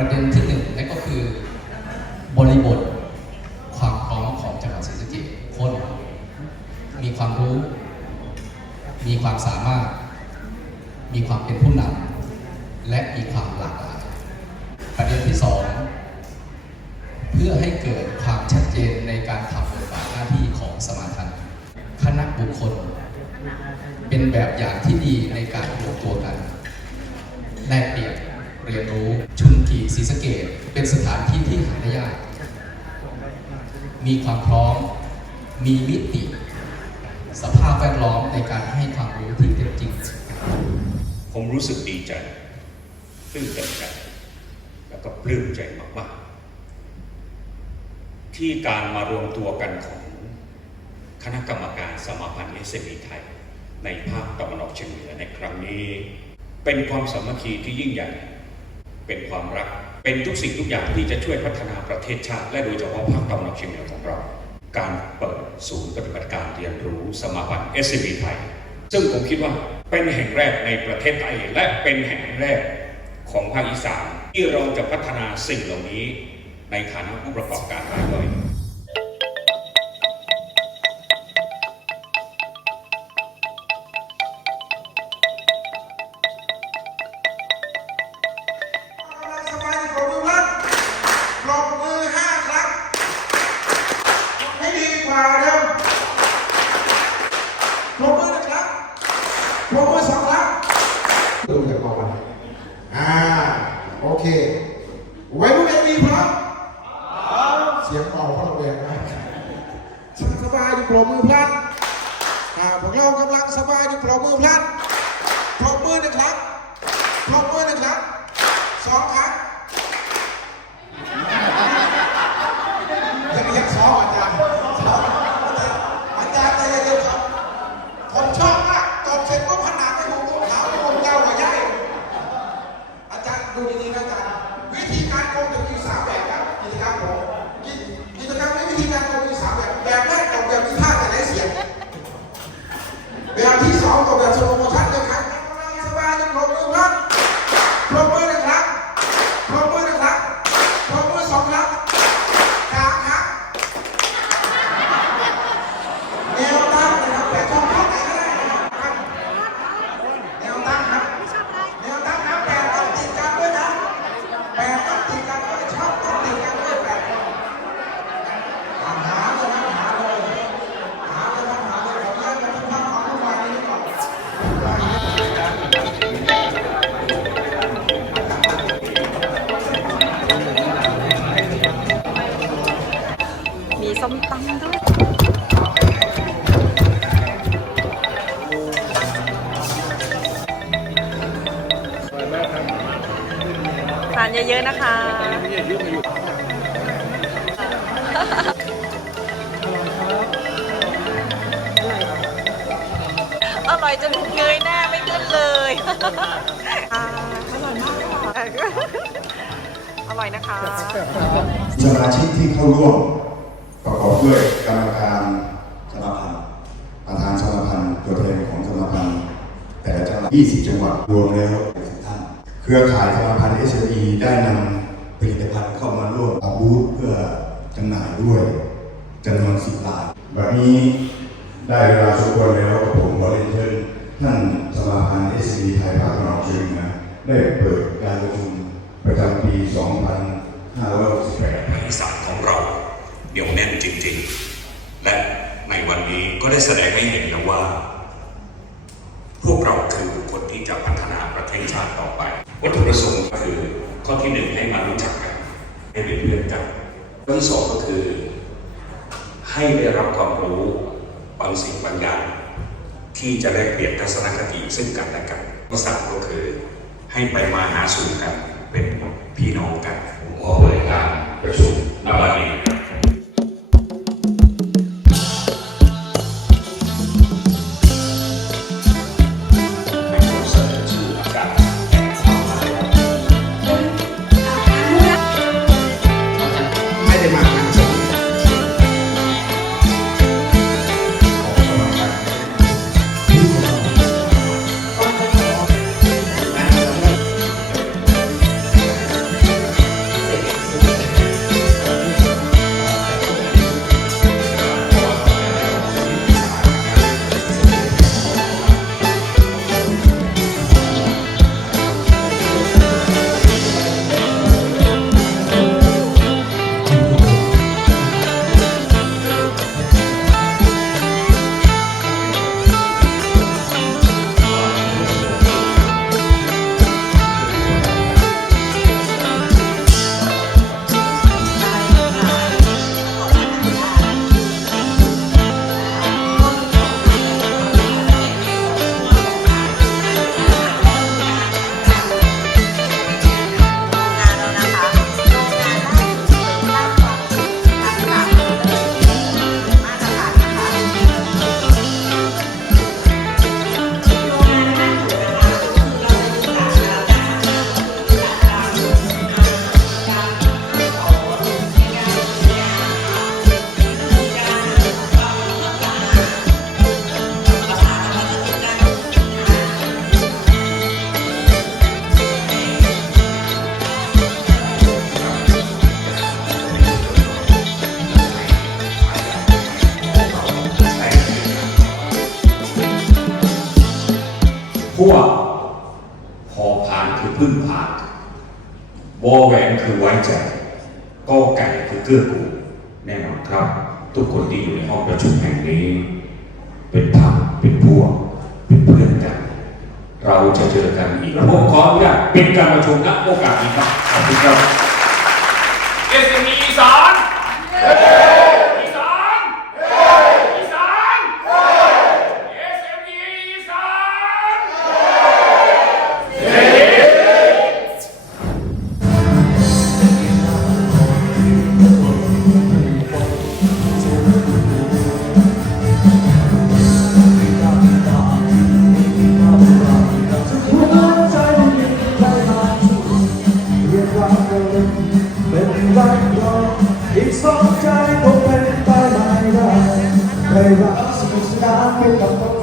ประเด็นที่หนึ่งนั่นก็คือบริบทความพร้อมของจังหวัดศรีสะเกษคน มีความรู้ มีความสามารถ มีความเป็นผู้นำและมีความหลากหลายประเด็นที่สองเพื่อให้เกิดความชัดเจนในการทำบทบาทหน้าที่ของสมาพันธ์คณะบุคคล เป็นแบบอย่างที่ดีในการรวมตัวกัน แลกเปลี่ยนเรียนรู้ชุมกี ศรีสะเกดเป็นสถานที่ที่หาได้ยาก มีความพร้อม มีมิติ สภาพแวดล้อมในการให้ความรู้ที่เป็นจริง ผมรู้สึกดีใจตื้นตันใจแล้วก็ปลื้มใจมากๆ ที่การมารวมตัวกันของคณะกรรมการสมาพันธ์เอสเไทย ในภาคตะวันออกเฉียงเหนือในครั้งนี้ เป็นความสามัคคีที่ยิ่งใหญ่ เป็นความรัก เป็นทุกสิ่งทุกอย่างที่จะช่วยพัฒนาประเทศชาติ และโดยเฉพาะภาคตะวันออกเฉียงเหนือของเรา การเปิดศูนย์ปฏิบัติการเรียนรู้สมาพันธ์ s อ b ไทย ซึ่งผมคิดว่าเป็นแห่งแรกในประเทศไทย และเป็นแห่งแรกของภาคอีสานที่เราจะพัฒนาสิ่งเหล่านี้ในฐานะผู้ประกอบการรายย่อย ปรบมือสองครั้งดูจากกองมันอ่า โอเค ไว้รุ่นเอ็มวีพร้อมเสียงเบาเพราะเราเรียนนะสบายสบายอยู่ปรบมือพลันอ่าพวกเรากำลังสบายอยู่ปรบมือพลันปรบมือหนึ่งครั้งปรบมือหนึ่งครั้งสองครั้ง ยอะๆนะคะ อร่อยจนเงยหน้าไม่ขึ้นเลยอ่าอร่อยมากค่ะอร่อยนะคะ สมาชิกที่เข้าร่วมประกอบด้วยกรรมการสมาพันธ์ประธานสมาพันธ์ตัวแทนของสมาพันธ์แต่ละจังหวัด20 จังหวัดรวมแล้ว เครือข่ายสมาพันธ์ SME ได้นำผลิตภัณฑ์เข้ามาร่วมออกบูธเพื่อจำหน่ายด้วยจำนวน10ลายแบบนี้ได้เวลาสมควรแล้วกับผมขอเรียนเชิญท่านสมาพันธ์ SME ไทยภาคตะวันออกเฉียงเหนือได้เปิดการประชุมประจำปี 2568อีสานของเราเหนียวแน่นจริงๆ และในวันนี้ก็ได้แสดงให้เห็นแล้วว่า พวกเราคือคนที่จะพัฒนาประเทศชาติต่อ วัตถุประสงค์ก็คือข้อที่หนึ่งให้มารู้จักกัน ให้เป็นเพื่อนกันข้อที่สองก็คือ ให้ได้รับความรู้บางสิ่งบางอย่าง ที่จะได้เปลี่ยนทัศนคติซึ่งกันและกันข้อสามก็คือ ให้ไปมาหาสู่กันเป็นพี่น้องกันผมขอเปิดการประชุมณวันนี้ คือพึ่งพาวอแหวนคือไว้ใจก็ไก่คือเกื้อกูลแน่นอนครับ ทุกคนที่อยู่ในห้องประชุมแห่งนี้ เป็นพักเป็นพวก เป็นเพื่อนกัน เราจะเจอกันอีกผมขออนุญาตเป็นการประชุมณโอกาสนี้ครับขอบคุณครับ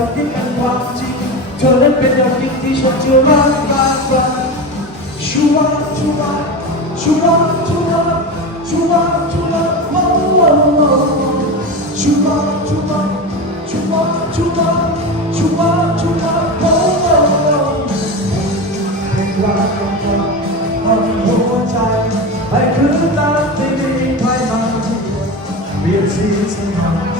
ฝันที่เป็นความจริงเธอนั้นเป็นดาวดิ่งที่ฉันจะรักมากกว่าชัวร์ชัวร์ชัวร์ชัวร์ชัวร์ชัวร์โอ้โหชัวร์ชัวร์ชัวร์ชัวร์ชัวร์ชัวร์โอ้โหเพลงรักของเราทำหัวใจให้คืนตาที่มีใครมาเปลี่ยนสีสันให้ฉันเรียน